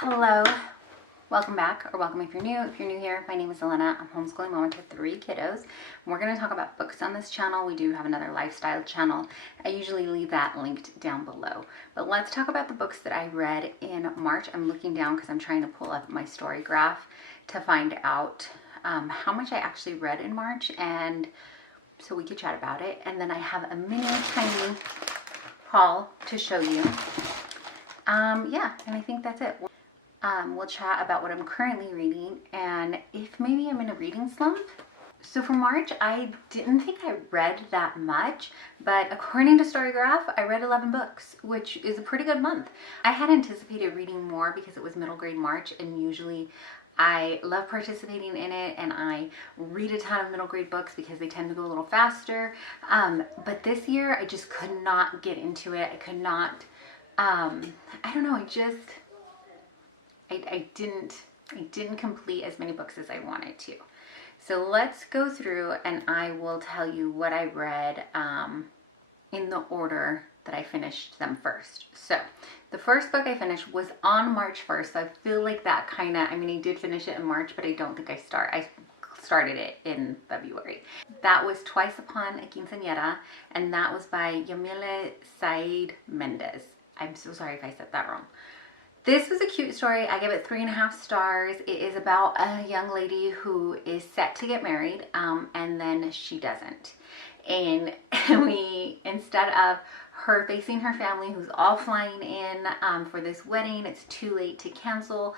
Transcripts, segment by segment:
Hello, welcome back, or welcome if you're new. If you're new here, my name is Elena. I'm homeschooling mom to 3 kiddos. We're going to talk about books on this channel. We do have another lifestyle channel. I usually leave that linked down below. But let's talk about the books that I read in March. I'm looking down because I'm trying to pull up my Storygraph to find out how much I actually read in March, and so we could chat about it. And then I have a mini tiny haul to show you. Yeah, and I think that's it. We'll chat about what I'm currently reading and if maybe I'm in a reading slump. So for March, I didn't think I read that much, but according to Storygraph, I read 11 books, which is a pretty good month. I had anticipated reading more because it was middle grade March, and usually I love participating in it and I read a ton of middle grade books because they tend to go a little faster. But this year I just could not get into it. I could not, I don't know, I didn't complete as many books as I wanted to. So let's go through and I will tell you what I read in the order that I finished them first. So the first book I finished was on March 1st. So I feel like that kind of, I did finish it in March, but I don't think I started it in February. That was Twice Upon a Quinceañera, and that was by Yamile Said Mendez. I'm so sorry if I said that wrong. This was a cute story. I give it 3.5 stars. It is about a young lady who is set to get married, and then she doesn't. And instead of her facing her family who's all flying in for this wedding, it's too late to cancel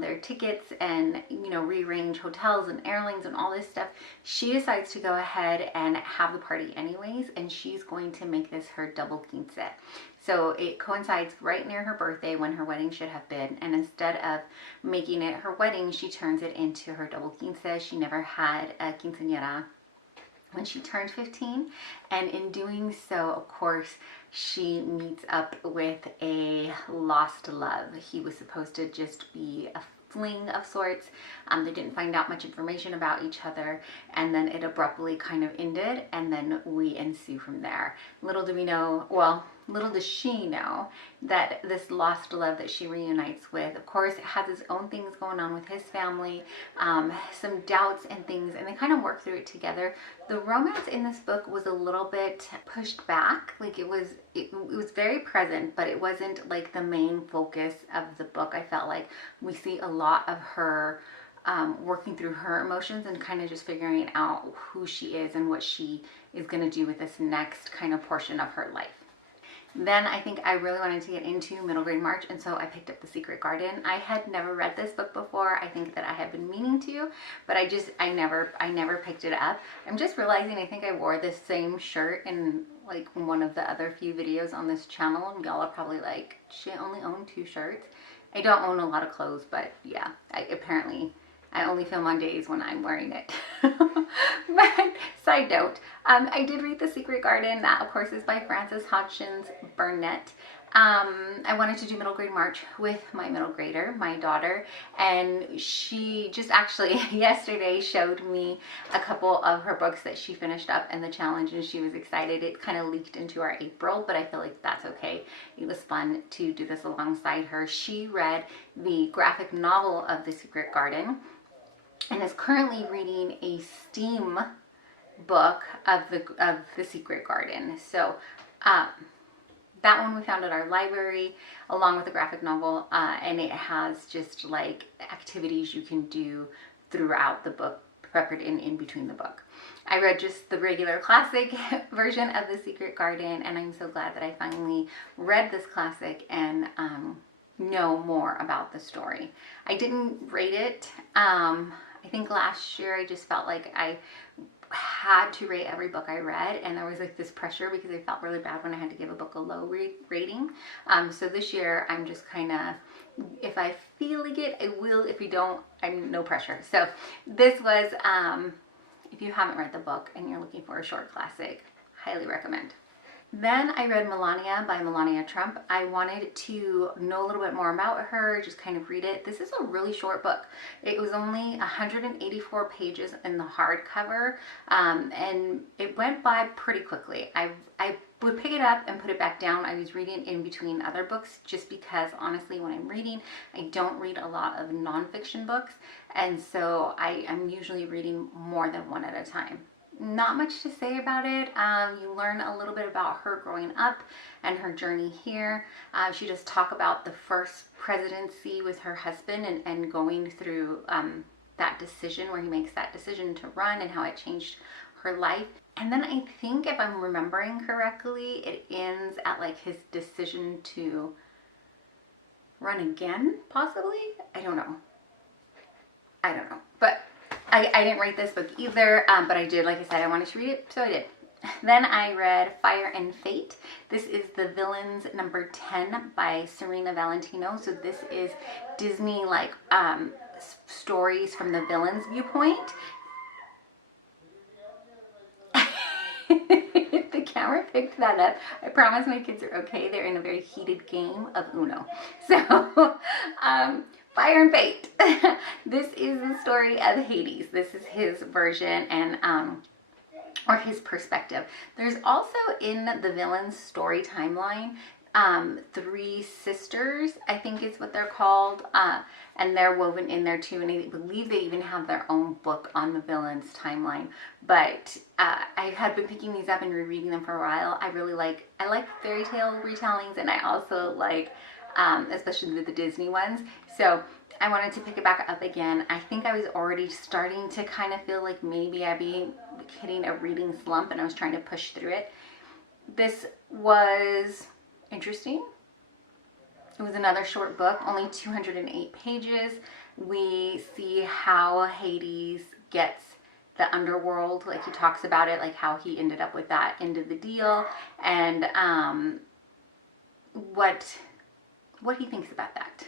their tickets and rearrange hotels and airlines and all this stuff. She decides to go ahead and have the party anyways, and she's going to make this her double quince. So it coincides right near her birthday when her wedding should have been, and instead of making it her wedding, she turns it into her double quince. She never had a quinceañera when she turned 15, and in doing so, of course, she meets up with a lost love. He was supposed to just be a fling of sorts. They didn't find out much information about each other, and then it abruptly kind of ended, and then we ensue from there. Little do we know, well, little does she know that this lost love that she reunites with, of course, has his own things going on with his family, some doubts and things, and they kind of work through it together. The romance in this book was a little bit pushed back. Like it was very present, but it wasn't like the main focus of the book. I felt like we see a lot of her working through her emotions and kind of just figuring out who she is and what she is going to do with this next kind of portion of her life. Then I think I really wanted to get into middle grade March, and so I picked up The Secret Garden. I had never read this book before. I think that I had been meaning to, but I never picked it up. I'm just realizing I think I wore this same shirt in like one of the other few videos on this channel, and y'all are probably like, she only owned 2 shirts. I don't own a lot of clothes, but yeah, apparently I only film on days when I'm wearing it. But side note, I did read The Secret Garden. That, of course, is by Frances Hodgson Burnett. I wanted to do middle grade March with my middle grader, my daughter, and she just actually yesterday showed me a couple of her books that she finished up in the challenge, and she was excited. It kind of leaked into our April, but I feel like that's okay. It was fun to do this alongside her. She read the graphic novel of The Secret Garden and is currently reading a STEAM book of the Secret Garden. So that one we found at our library along with the graphic novel, and it has just like activities you can do throughout the book, peppered in between the book. I read just the regular classic version of The Secret Garden, and I'm so glad that I finally read this classic and know more about the story. I didn't rate it. I think last year I just felt like I had to rate every book I read, and there was like this pressure because I felt really bad when I had to give a book a low rating. So this year I'm just kind of, if I feel like it, I will. If you don't, I'm no pressure. So this was, if you haven't read the book and you're looking for a short classic, highly recommend. Then I read Melania by Melania Trump. I wanted to know a little bit more about her, just kind of read it. This is a really short book. It was only 184 pages in the hardcover, and it went by pretty quickly. I would pick it up and put it back down. I was reading in between other books just because honestly when I'm reading, I don't read a lot of nonfiction books, and so I'm usually reading more than one at a time. Not much to say about it. You learn a little bit about her growing up and her journey here. She does talk about the first presidency with her husband and going through that decision where he makes that decision to run and how it changed her life. And then I think if I'm remembering correctly, it ends at like his decision to run again, possibly? I don't know. But I didn't write this book either, but I did, like I said, I wanted to read it, so I did. Then I read Fire and Fate. This is The Villains number 10 by Serena Valentino. So this is Disney like stories from the villain's viewpoint. The camera picked that up. I promise my kids are okay. They're in a very heated game of Uno. So, Fire and Fate. This is the story of Hades. This is his version and or his perspective. There's also in the villain's story timeline three sisters, I think is what they're called, and they're woven in there too, and I believe they even have their own book on the villain's timeline. But I had been picking these up and rereading them for a while. I like fairy tale retellings, and I also like especially the Disney ones, so I wanted to pick it back up again. I think I was already starting to kind of feel like maybe I'd be hitting a reading slump, and I was trying to push through it. This was interesting. It was another short book, only 208 pages. We see how Hades gets the underworld, like he talks about it, like how he ended up with that end of the deal, and what he thinks about that.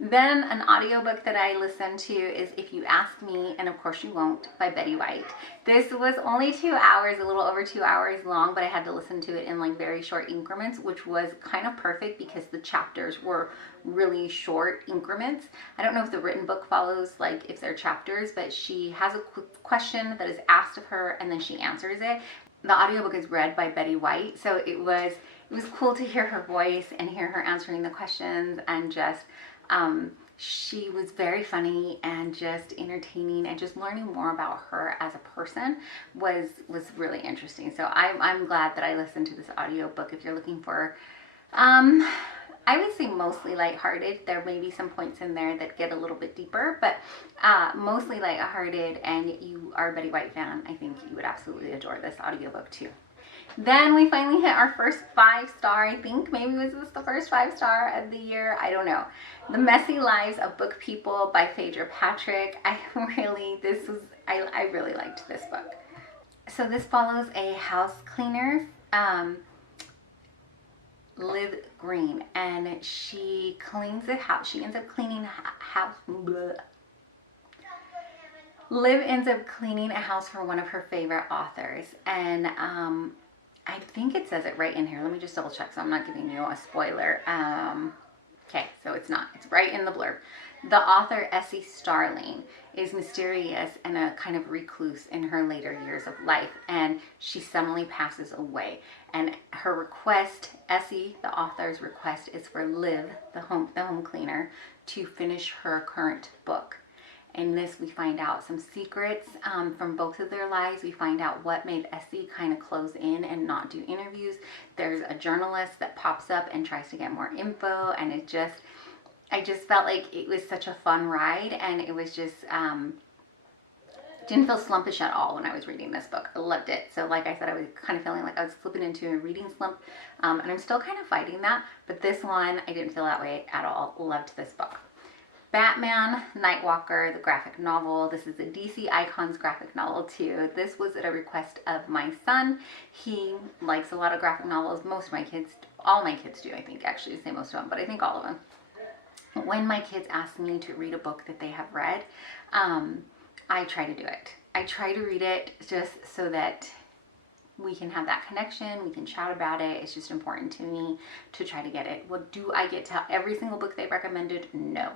Then an audiobook that I listened to is If You Ask Me, and of course you won't, by Betty White. This was only 2 hours, a little over 2 hours long, but I had to listen to it in like very short increments, which was kind of perfect because the chapters were really short increments. I don't know if the written book follows like if they're chapters, but she has a question that is asked of her and then she answers it. The audiobook is read by Betty White, so it was cool to hear her voice and hear her answering the questions, and just she was very funny and just entertaining, and just learning more about her as a person was really interesting. So I'm glad that I listened to this audiobook. If you're looking for I would say mostly lighthearted. There may be some points in there that get a little bit deeper, but mostly lighthearted, and you are a Betty White fan, I think you would absolutely adore this audiobook too. Then we finally hit our first 5-star, I think. Maybe was this the first 5-star of the year? I don't know. The Messy Lives of Book People by Phaedra Patrick. I really liked this book. So this follows a house cleaner, Liv Green, and she cleans a house. She ends up cleaning a house. Bleh. Liv ends up cleaning a house for one of her favorite authors, and I think it says it right in here. Let me just double check so I'm not giving you a spoiler. Okay, so it's not. It's right in the blurb. The author, Essie Starling, is mysterious and a kind of recluse in her later years of life, and she suddenly passes away. And her request, Essie, the author's request, is for Liv, the home cleaner, to finish her current book. In this, we find out some secrets from both of their lives. We find out what made Essie kind of close in and not do interviews. There's a journalist that pops up and tries to get more info, and I just felt like it was such a fun ride, and it was just, didn't feel slumpish at all when I was reading this book. I loved it. So like I said, I was kind of feeling like I was slipping into a reading slump, and I'm still kind of fighting that, but this one, I didn't feel that way at all. Loved this book. Batman Nightwalker, the graphic novel. This is a DC Icons graphic novel too. This was at a request of my son. He likes a lot of graphic novels. Most of my kids, all my kids do, I think. Actually, I say most of them, but I think all of them. When my kids ask me to read a book that they have read, I try to do it. I try to read it just so that we can have that connection, we can chat about it. It's just important to me to try to get it. Well, do I get to every single book they've recommended? No,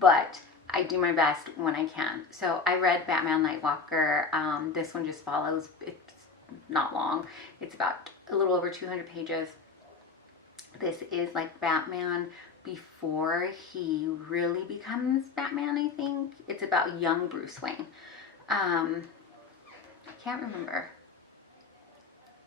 but I do my best when I can. So I read Batman Nightwalker. This one just follows, it's not long. It's about a little over 200 pages. This is like Batman before he really becomes Batman, I think. It's about young Bruce Wayne. I can't remember.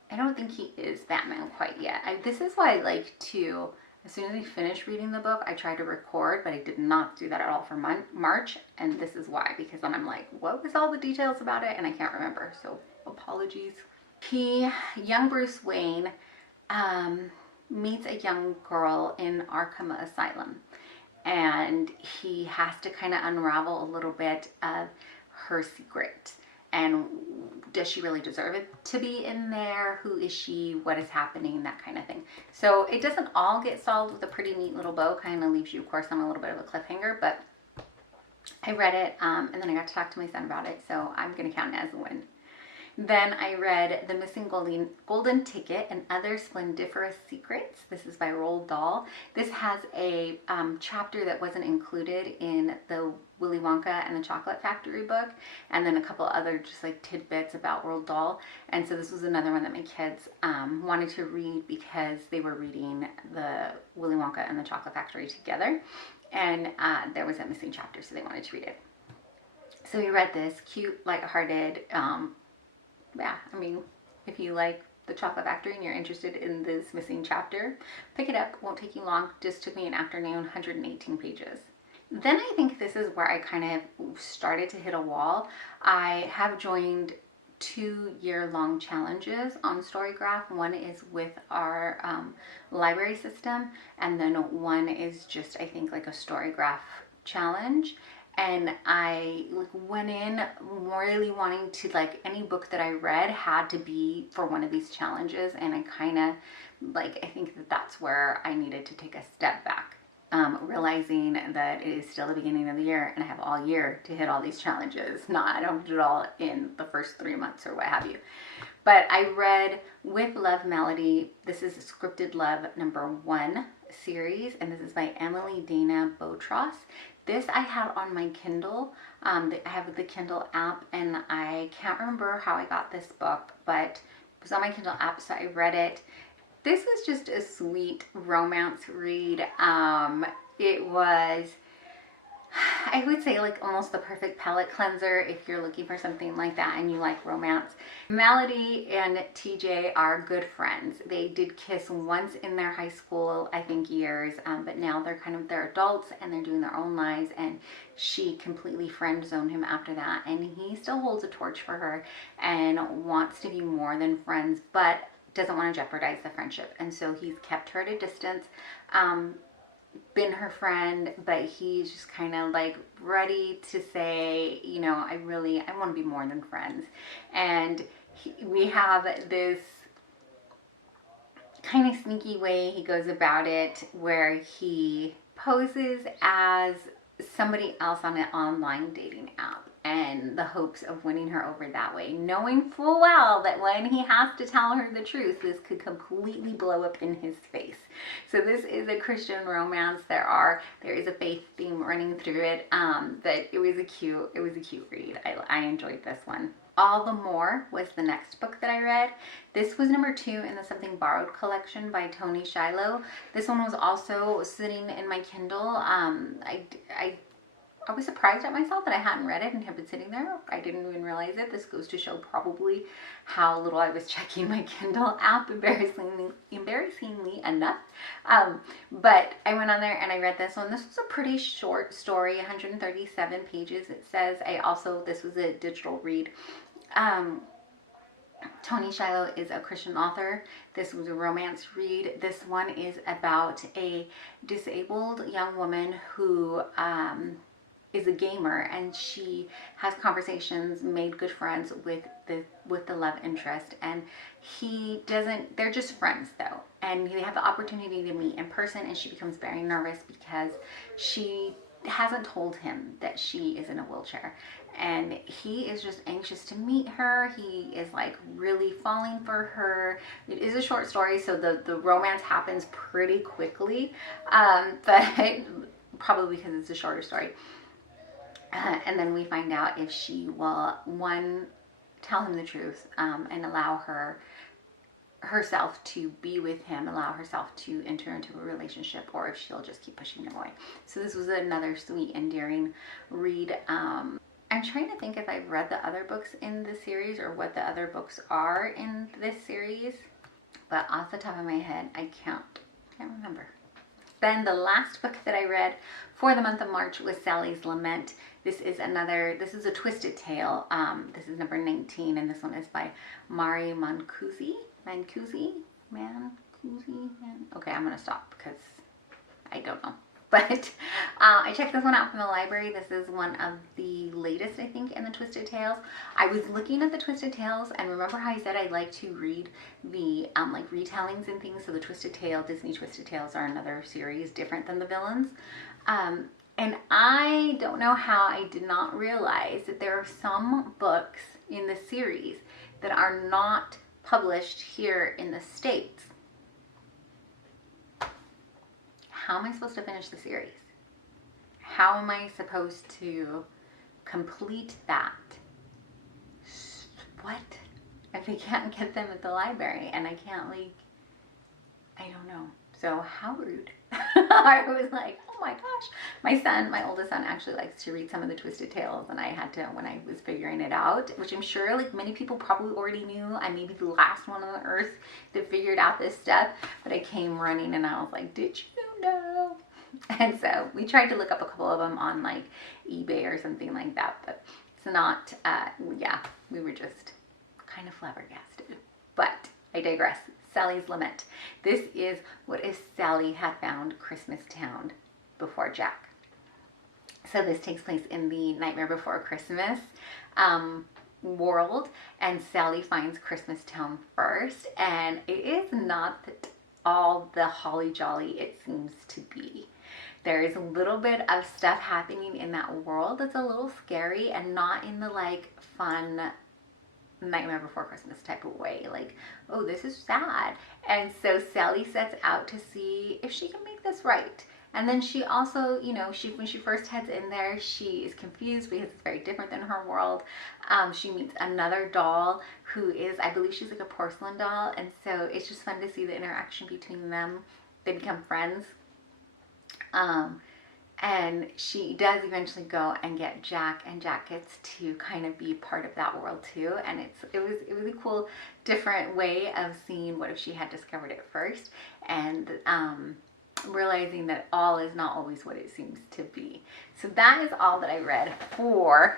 I don't think he is Batman quite yet. This is why I like to, as soon as I finish reading the book, I try to record, but I did not do that at all for March. And this is why, because then I'm like, what was all the details about it? And I can't remember, so apologies. Young Bruce Wayne, meets a young girl in Arkham Asylum, and he has to kind of unravel a little bit of her secret. And does she really deserve it to be in there? Who is she? What is happening? That kind of thing. So it doesn't all get solved with a pretty neat little bow. Kind of leaves you, of course, on a little bit of a cliffhanger. But I read it, and then I got to talk to my son about it. So I'm going to count it as a win. Then I read The Missing Golden Ticket and Other Splendiferous Secrets. This is by Roald Dahl. This has a chapter that wasn't included in the Willy Wonka and the Chocolate Factory book, and then a couple other just like tidbits about Roald Dahl. And so this was another one that my kids wanted to read because they were reading the Willy Wonka and the Chocolate Factory together, and there was a missing chapter, so they wanted to read it. So we read this cute, lighthearted. Yeah, I mean, if you like the Chocolate Factory and you're interested in this missing chapter, pick it up. Won't take you long. Just took me an afternoon, 118 pages. Then I think this is where I kind of started to hit a wall. I have joined 2-year-long challenges on Storygraph. One is with our library system, and then one is just, I think, like a Storygraph challenge. And I went in really wanting to, like, any book that I read had to be for one of these challenges. And I kind of, like, I think that that's where I needed to take a step back. Realizing that it is still the beginning of the year and I have all year to hit all these challenges. I don't do it all in the first 3 months or what have you. But I read With Love Melody. This is Scripted Love #1 series, and this is by Emily Dana Botros. This I had on my Kindle. I have the Kindle app, and I can't remember how I got this book, but it was on my Kindle app, so I read it. This was just a sweet romance read. It was, I would say, like almost the perfect palate cleanser if you're looking for something like that and you like romance. Melody and TJ are good friends. They did kiss once in their high school, I think, years, but now they're adults and they're doing their own lives, and she completely friend zoned him after that, and he still holds a torch for her and wants to be more than friends, but doesn't want to jeopardize the friendship, and so he's kept her at a distance. Been her friend, but he's just kind of like ready to say, you know, I want to be more than friends. And we have this kind of sneaky way he goes about it where he poses as somebody else on an online dating app, and the hopes of winning her over that way, knowing full well that when he has to tell her the truth, this could completely blow up in his face. So this is a Christian romance. There is a faith theme running through it, but it was a cute read. I enjoyed this one. All the More was the next book that I read. This was #2 in the Something Borrowed collection by Tony Shiloh. This one was also sitting in my Kindle. I was surprised at myself that I hadn't read it and had been sitting there. I didn't even realize it. This goes to show probably how little I was checking my Kindle app, embarrassingly enough. But I went on there and I read this one. This was a pretty short story, 137 pages. It says this was a digital read. Tony Shiloh is a Christian author. This was a romance read. This one is about a disabled young woman who is a gamer, and she has conversations, made good friends with the love interest, and they're just friends though, and they have the opportunity to meet in person, and she becomes very nervous because she hasn't told him that she is in a wheelchair, and he is just anxious to meet her. He is like really falling for her. It is a short story, so the romance happens pretty quickly, but probably because it's a shorter story. And then we find out if she will, one, tell him the truth, and allow herself to be with him, allow herself to enter into a relationship, or if she'll just keep pushing him away. So this was another sweet, endearing read. I'm trying to think if I've read the other books in the series or what the other books are in this series, but off the top of my head, I can't remember. Then the last book that I read for the month of March was Sally's Lament. This is a twisted tale. This is number 19, and this one is by Mari Mancusi. Okay, I'm gonna stop because I don't know. But I checked this one out from the library. This is one of the latest, I think, in the Twisted Tales. I was looking at the Twisted Tales, and remember how I said I like to read the like retellings and things. So the Twisted Tale, Disney Twisted Tales are another series different than the Villains. And I don't know how I did not realize that there are some books in the series that are not published here in the States. How am I supposed to finish the series? How am I supposed to complete that? What? If I can't get them at the library and I can't, like, I don't know. So how rude. I was like, oh my gosh. My oldest son actually likes to read some of the Twisted Tales, and I had to, when I was figuring it out, which I'm sure like many people probably already knew. I may be the last one on the earth that figured out this stuff, but I came running and I was like, did you know? And so we tried to look up a couple of them on like eBay or something like that, but it's not, yeah, we were just kind of flabbergasted. But I digress. Sally's Lament. This is what if Sally had found Christmas Town before Jack. So this takes place in the Nightmare Before Christmas world, and Sally finds Christmas Town first, and it is not all the holly jolly it seems to be. There is a little bit of stuff happening in that world that's a little scary, and not in the like fun Nightmare Before Christmas type of way, like, oh, this is sad. And so Sally sets out to see if she can make this right. And then she also, you know, when she first heads in there, she is confused because it's very different than her world. She meets another doll who is, I believe she's like a porcelain doll, and so it's just fun to see the interaction between them. They become friends. And she does eventually go and get Jack, and Jack gets to kind of be part of that world too. And it was a cool, different way of seeing what if she had discovered it first, and realizing that all is not always what it seems to be. So that is all that I read for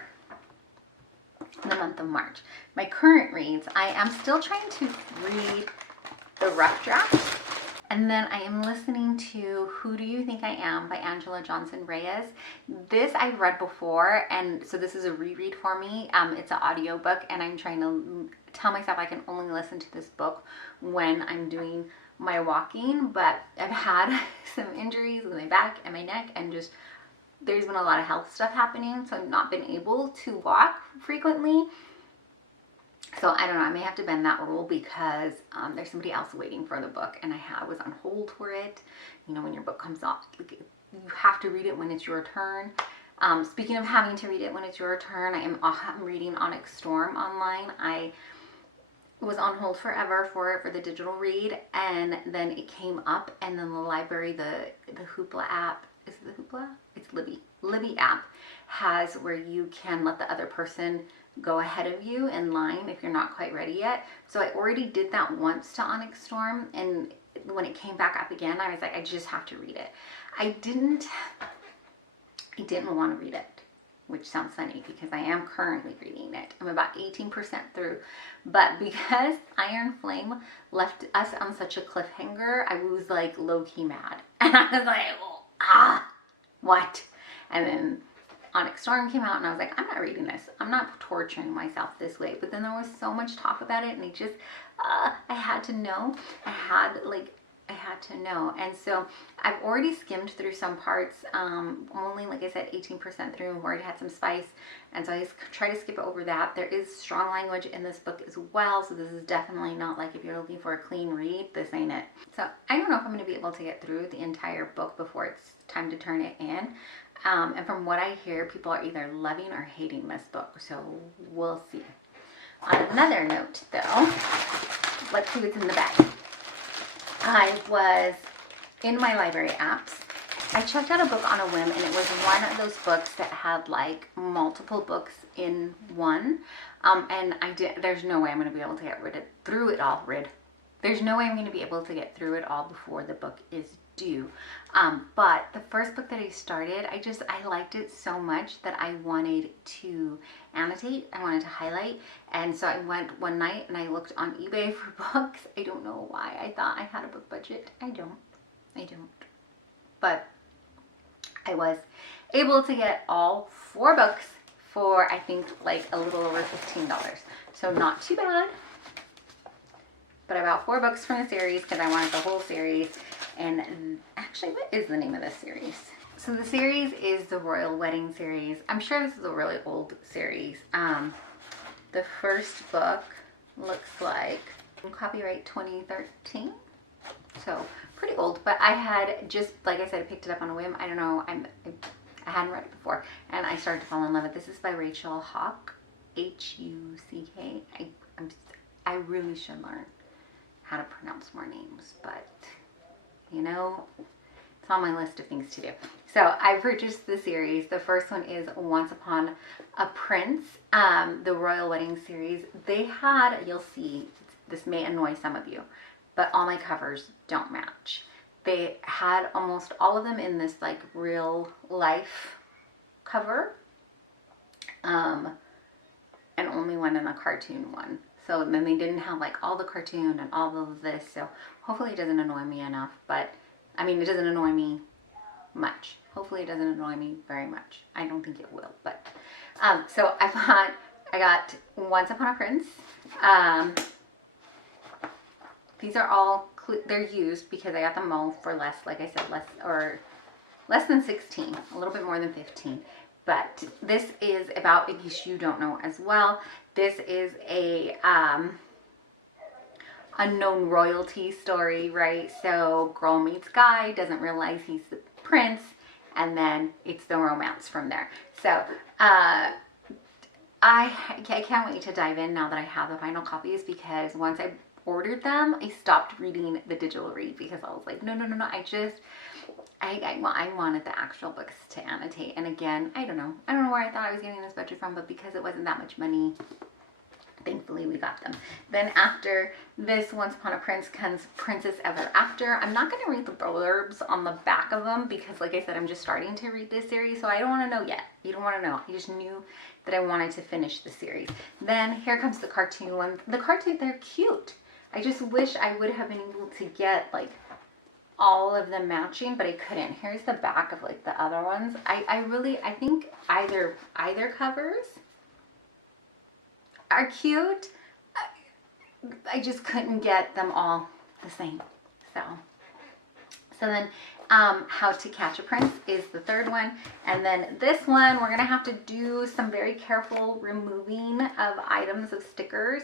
the month of March. My current reads, I am still trying to read the rough draft. And then I am listening to Who Do You Think I Am by Angela Johnson Reyes. This I've read before, and so this is a reread for me. It's an audiobook, and I'm trying to tell myself I can only listen to this book when I'm doing my walking, but I've had some injuries in my back and my neck, and just there's been a lot of health stuff happening, so I've not been able to walk frequently. So I don't know, I may have to bend that rule because there's somebody else waiting for the book, and I was on hold for it. You know, when your book comes off, you have to read it when it's your turn. Speaking of having to read it when it's your turn, I'm reading Onyx Storm online. I was on hold forever for the digital read, and then it came up, and then the library, the Hoopla app, is it the Hoopla? It's Libby app has where you can let the other person go ahead of you in line if you're not quite ready yet. So I already did that once to Onyx Storm, and when it came back up again, I was like, I just have to read it. I didn't want to read it, which sounds funny because I am currently reading it. I'm about 18% through, but because Iron Flame left us on such a cliffhanger, I was like low-key mad. And I was like, what? And then Onyx Storm came out, and I was like, I'm not reading this. I'm not torturing myself this way. But then there was so much talk about it, and it just, I had to know. I had to know. And so I've already skimmed through some parts. Only, like I said, 18% through. I've already had some spice. And so I just try to skip over that. There is strong language in this book as well. So this is definitely not like if you're looking for a clean read, this ain't it. So I don't know if I'm going to be able to get through the entire book before it's time to turn it in. And from what I hear, people are either loving or hating this book. So we'll see. On another note, though, let's see what's in the bag. I was in my library apps. I checked out a book on a whim, and it was one of those books that had like multiple books in one. And there's no way I'm going to be able to get through it all. There's no way I'm going to be able to get through it all before the book is due. But the first book that I started, I liked it so much that I wanted to annotate. I wanted to highlight. And so I went one night and I looked on eBay for books. I don't know why. I thought I had a book budget. I don't. But I was able to get all 4 books for, I think, like a little over $15. So not too bad. But I bought 4 books from the series because I wanted the whole series. And actually, what is the name of this series? So the series is the Royal Wedding series. I'm sure this is a really old series. The first book looks like copyright 2013. So pretty old, but I had just, like I said, I picked it up on a whim. I don't know, I hadn't read it before, and I started to fall in love with it. This is by Rachel Huck, H-U-C-K. I really should learn how to pronounce more names, but you know, it's on my list of things to do. So I purchased the series. The first one is Once Upon a Prince, the Royal Wedding series. They had, you'll see, this may annoy some of you, but all my covers don't match. They had almost all of them in this like real life cover, and only one in a cartoon one. So then they didn't have like all the cartoon and all of this. So hopefully it doesn't annoy me enough, but I mean, it doesn't annoy me much. Hopefully it doesn't annoy me very much. I don't think it will, but, so I got Once Upon a Prince. These are all, they're used because I got them all for less, like I said, less than 16, a little bit more than 15. But this is about, in case you don't know as well, this is a unknown royalty story, right? So girl meets guy, doesn't realize he's the prince, and then it's the romance from there. So I can't wait to dive in now that I have the final copies, because once I ordered them, I stopped reading the digital read because I was like, no, I wanted the actual books to annotate. And again, I don't know where I thought I was getting this budget from, but because it wasn't that much money, thankfully we got them. Then after this Once Upon a Prince comes Princess Ever After. I'm not going to read the blurbs on the back of them because, like I said, I'm just starting to read this series, so I don't want to know yet. You don't want to know. I just knew that I wanted to finish the series. Then here comes the cartoon one. The cartoon, they're cute. I just wish I would have been able to get like all of them matching, but I couldn't. Here's the back of like the other ones. I think either covers are cute. I just couldn't get them all the same. So then How to Catch a Prince is the third one. And then this one, we're gonna have to do some very careful removing of items of stickers,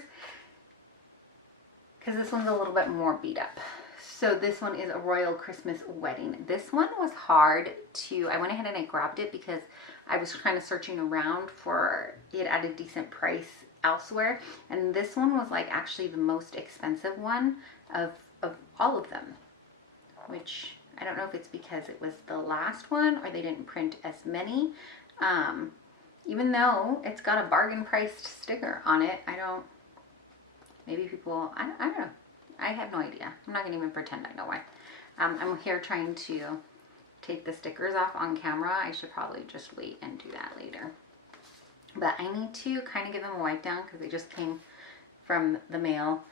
because this one's a little bit more beat up. So this one is A Royal Christmas Wedding. This one was hard to, I went ahead and I grabbed it because I was kind of searching around for it at a decent price elsewhere. And this one was like actually the most expensive one of all of them, which I don't know if it's because it was the last one or they didn't print as many. Even though it's got a bargain priced sticker on it, maybe people, I don't know. I have no idea. I'm not gonna even pretend I know why. I'm here trying to take the stickers off on camera. I should probably just wait and do that later. But I need to kind of give them a wipe down because they just came from the mail.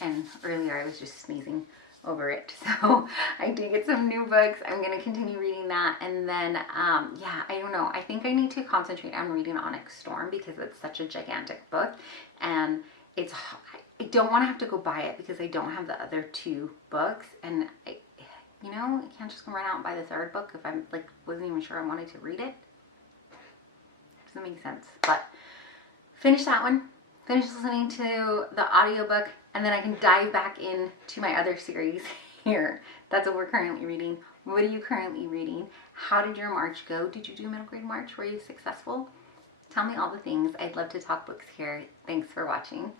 And earlier I was just sneezing over it. So I did get some new books. I'm going to continue reading that. And then, yeah, I don't know. I think I need to concentrate on reading Onyx Storm because it's such a gigantic book. And I don't want to have to go buy it because I don't have the other 2 books. And I can't just go run out and buy the 3rd book if I'm like, wasn't even sure I wanted to read it. Doesn't make sense. But finish that one. Finish listening to the audiobook, and then I can dive back into my other series here. That's what we're currently reading. What are you currently reading? How did your March go? Did you do middle grade March? Were you successful? Tell me all the things. I'd love to talk books here. Thanks for watching.